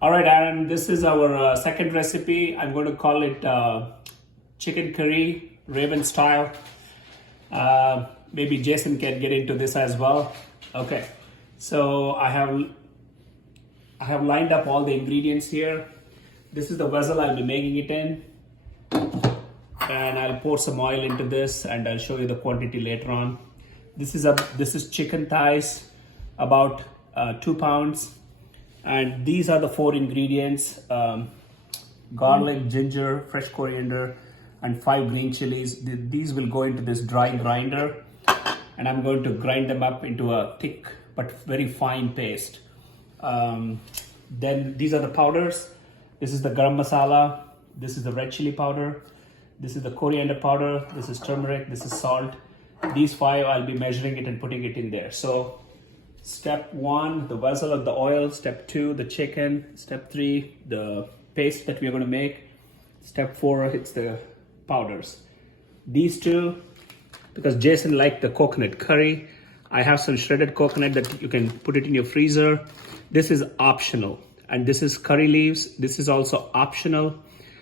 All right, Aaron, this is our second recipe. I'm going to call it chicken curry, Revan-Style. Maybe Jason can get into this as well. Okay, so I have lined up all the ingredients here. This is the vessel I'll be making it in. And I'll pour some oil into this and I'll show you the quantity later on. This is chicken thighs, about 2 pounds. And these are the 4 ingredients: garlic, ginger, fresh coriander, and 5 green chilies. These will go into this dry grinder, and I'm going to grind them up into a thick but very fine paste. Then these are the powders. This is the garam masala. This is the red chili powder. This is the coriander powder. This is turmeric. This is salt. These 5, I'll be measuring it and putting it in there. So step 1, the vessel of the oil. Step 2, the chicken. Step 3, the paste that we're going to make. Step 4, it's the powders. These 2, because Jason liked the coconut curry, I have some shredded coconut that you can put it in your freezer. This is optional. And this is curry leaves. This is also optional.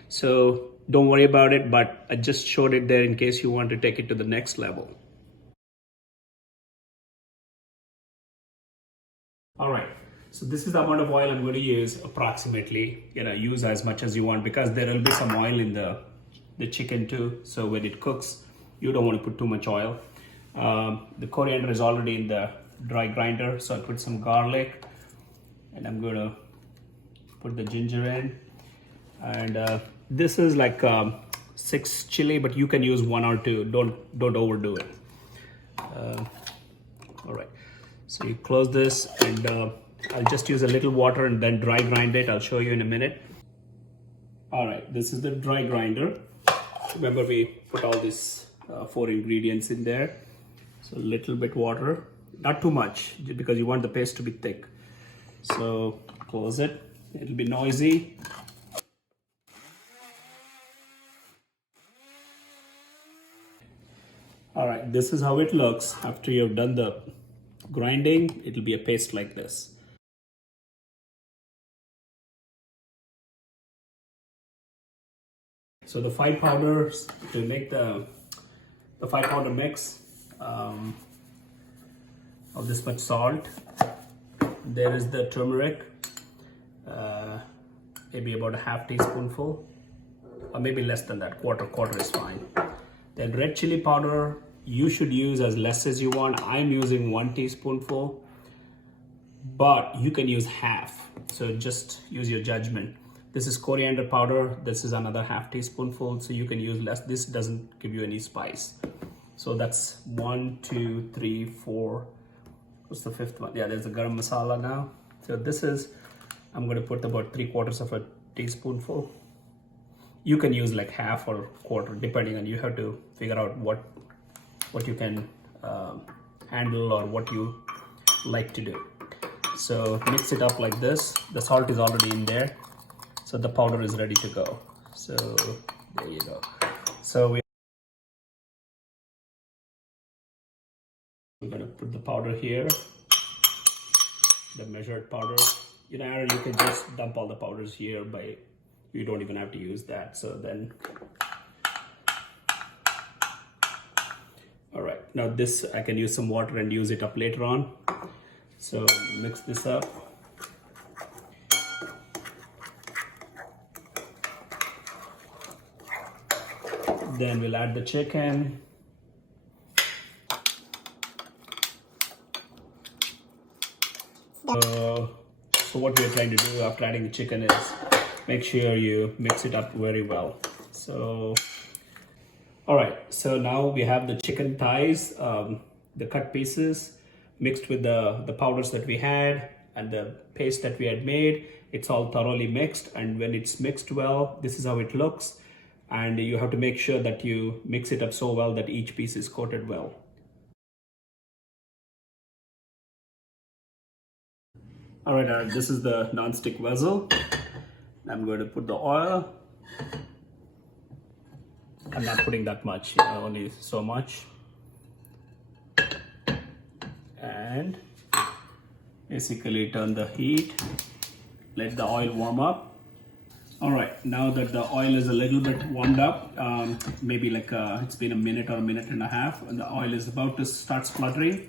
So don't worry about it, but I just showed it there in case you want to take it to the next level. All right, so this is the amount of oil I'm going to use approximately. Use as much as you want because there will be some oil in the chicken too. So when it cooks, you don't want to put too much oil. The coriander is already in the dry grinder, so I put some garlic, and I'm going to put the ginger in. And this is like 6 chili, but you can use 1 or 2. Don't overdo it. All right, so you close this, and I'll just use a little water and then dry grind it. I'll show you in a minute. All right, this is the dry grinder. Remember, we put all these 4 ingredients in there. So a little bit water, not too much, because you want the paste to be thick. So close it. It'll be noisy. All right, this is how it looks after you've done the grinding. It'll be a paste like this. So the 5 powders to make the 5 powder mix of this much salt. There is the turmeric, maybe about a half teaspoonful, or maybe less than that. Quarter is fine. Then red chili powder, you should use as less as you want. I'm using 1 teaspoonful, but you can use half. So just use your judgment. This is coriander powder. This is another half teaspoonful, so you can use less. This doesn't give you any spice. So that's 1, 2, 3, 4. What's the 5th one? Yeah, there's the garam masala now. So this is, I'm going to put about 3/4 of a teaspoonful. You can use like half or quarter, depending on, you have to figure out what you can handle or what you like to do. So mix it up like this. The salt is already in there, so the powder is ready to go. So there you go. So we're going to put the powder here, the measured powder. Aaron, you can just dump all the powders here, you don't even have to use that. So then, all right, now this, I can use some water and use it up later on. So mix this up. Then we'll add the chicken. So what we're trying to do after adding the chicken is make sure you mix it up very well. So, all right, so now we have the chicken thighs, the cut pieces mixed with the powders that we had and the paste that we had made. It's all thoroughly mixed, and when it's mixed well, this is how it looks. And you have to make sure that you mix it up so well that each piece is coated well. All right, this is the non-stick vessel. I'm going to put the oil. I'm not putting that much, only so much. And basically turn the heat let the oil warm up. All right, now that the oil is a little bit warmed up, maybe like it's been a minute or a minute and a half, and the oil is about to start spluttering.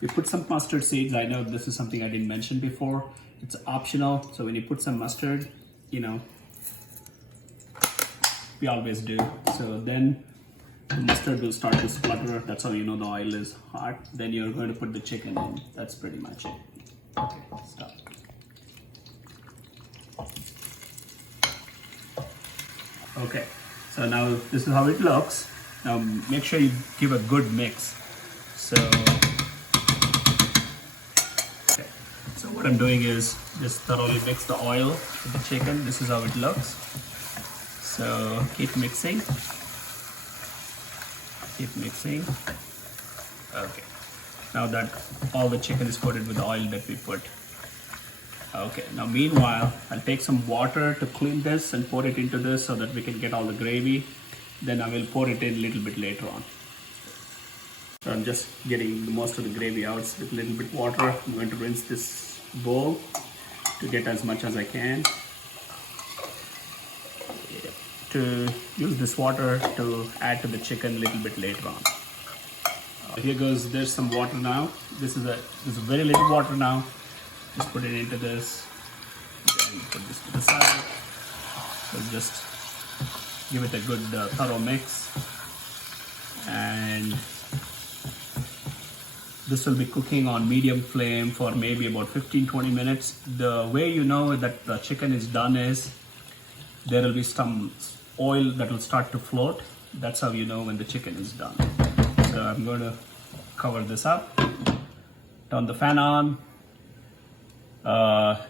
We put some mustard seeds. I know this is something I didn't mention before. It's optional, so when you put some mustard, you know, we always do. So then the mustard will start to splutter. That's how you know the oil is hot. Then you're going to put the chicken in. That's pretty much it. Okay, stop. Okay, so now this is how it looks. Now make sure you give a good mix. So, okay. So what I'm doing is just thoroughly mix the oil with the chicken. This is how it looks. So keep mixing. Keep mixing. Okay. Now that all the chicken is coated with the oil that we put. Okay, now meanwhile, I'll take some water to clean this and pour it into this so that we can get all the gravy. Then I will pour it in a little bit later on. So I'm just getting most of the gravy out with a little bit water. I'm going to rinse this bowl to get as much as I can. To use this water to add to the chicken a little bit later on. Here goes, there's some water now. This is very little water now. Just put it into this, then put this to the side. So just give it a good thorough mix. And this will be cooking on medium flame for maybe about 15-20 minutes. The way you know that the chicken is done is there will be some oil that will start to float. That's how you know when the chicken is done. So I'm going to cover this up, turn the fan on.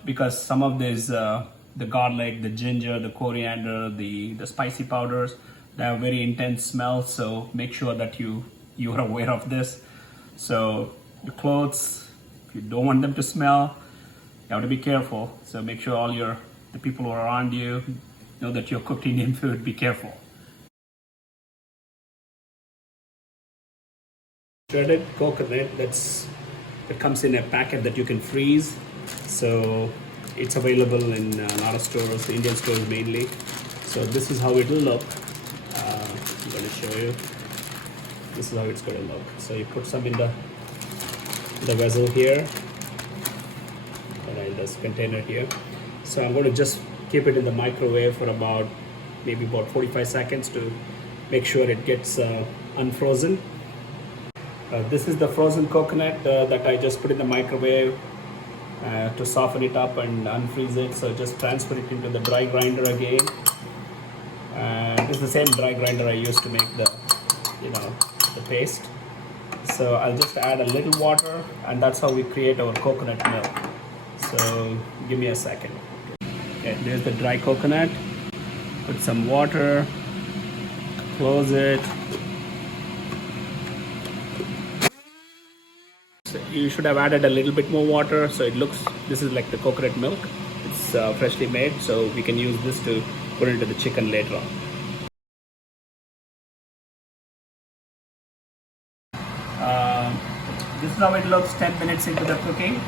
Because some of these, the garlic, the ginger, the coriander, the spicy powders, they have very intense smell. So make sure that you are aware of this. So your clothes, if you don't want them to smell, you have to be careful. So make sure all the people who are around you know that you're cooked Indian food. Be careful. Shredded coconut that comes in a packet that you can freeze. So it's available in a lot of stores, Indian stores mainly. So this is how it will look. I'm going to show you. This is how it's going to look. So you put some in the vessel here, and in this container here. So I'm going to just keep it in the microwave for maybe about 45 seconds to make sure it gets unfrozen. This is the frozen coconut that I just put in the microwave to soften it up and unfreeze it. So just transfer it into the dry grinder again. This is the same dry grinder I used to make the paste. So I'll just add a little water, and that's how we create our coconut milk. So give me a second. Okay, there's the dry coconut. Put some water, close it. So you should have added a little bit more water, so this is like the coconut milk. It's freshly made, so we can use this to put into the chicken later on. This is how it looks 10 minutes into the cooking.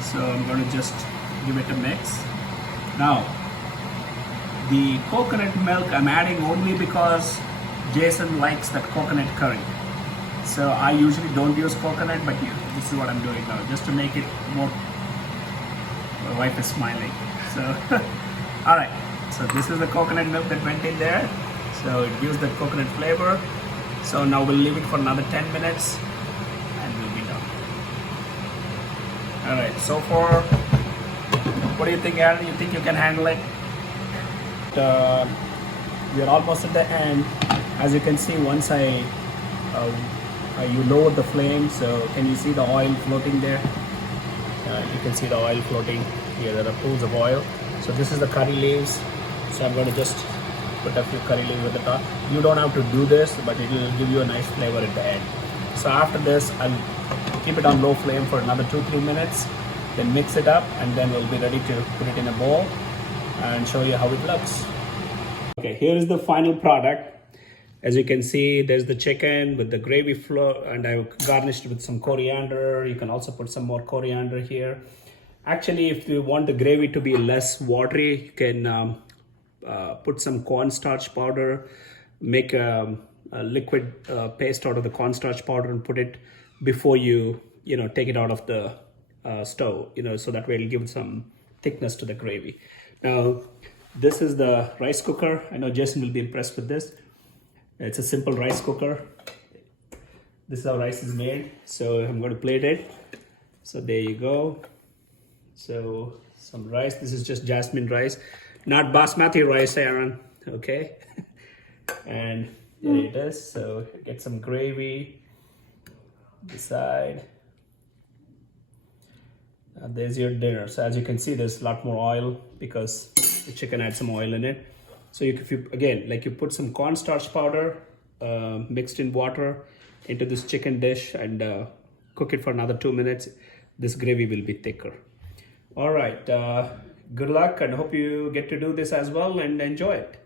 So I'm going to just give it a mix. Now, the coconut milk I'm adding only because Jason likes that coconut curry. So I usually don't use coconut, but this is what I'm doing now, just to make it more. My wife is smiling. So, all right. So this is the coconut milk that went in there. So it gives the coconut flavor. So now we'll leave it for another 10 minutes, and we'll be done. All right. So far, what do you think, Aaron? You think you can handle it? We're almost at the end. As you can see, once you lower the flame, so can you see the oil floating there? You can see the oil floating here. There are pools of oil. So this is the curry leaves. So I'm going to just put a few curry leaves at the top. You don't have to do this, but it will give you a nice flavor at the end. So after this, I'll keep it on low flame for another 2-3 minutes, then mix it up, and then we'll be ready to put it in a bowl and show you how it looks. Okay, here is the final product. As you can see, there's the chicken with the gravy flow, and I've garnished with some coriander. You can also put some more coriander here. Actually, if you want the gravy to be less watery, you can put some cornstarch powder, make a liquid paste out of the cornstarch powder and put it before you take it out of the stove, so that way it'll give some thickness to the gravy. Now, this is the rice cooker. I know Jason will be impressed with this. It's a simple rice cooker. This is how rice is made. So I'm going to plate it. So there you go. So some rice. This is just jasmine rice, not basmati rice, Aaron. Okay. And there it is. So get some gravy. Decide. There's your dinner. So as you can see, there's a lot more oil because the chicken had some oil in it. So if you again, like, you put some cornstarch powder mixed in water into this chicken dish and cook it for another 2 minutes. This gravy will be thicker. All right. Good luck, and hope you get to do this as well and enjoy it.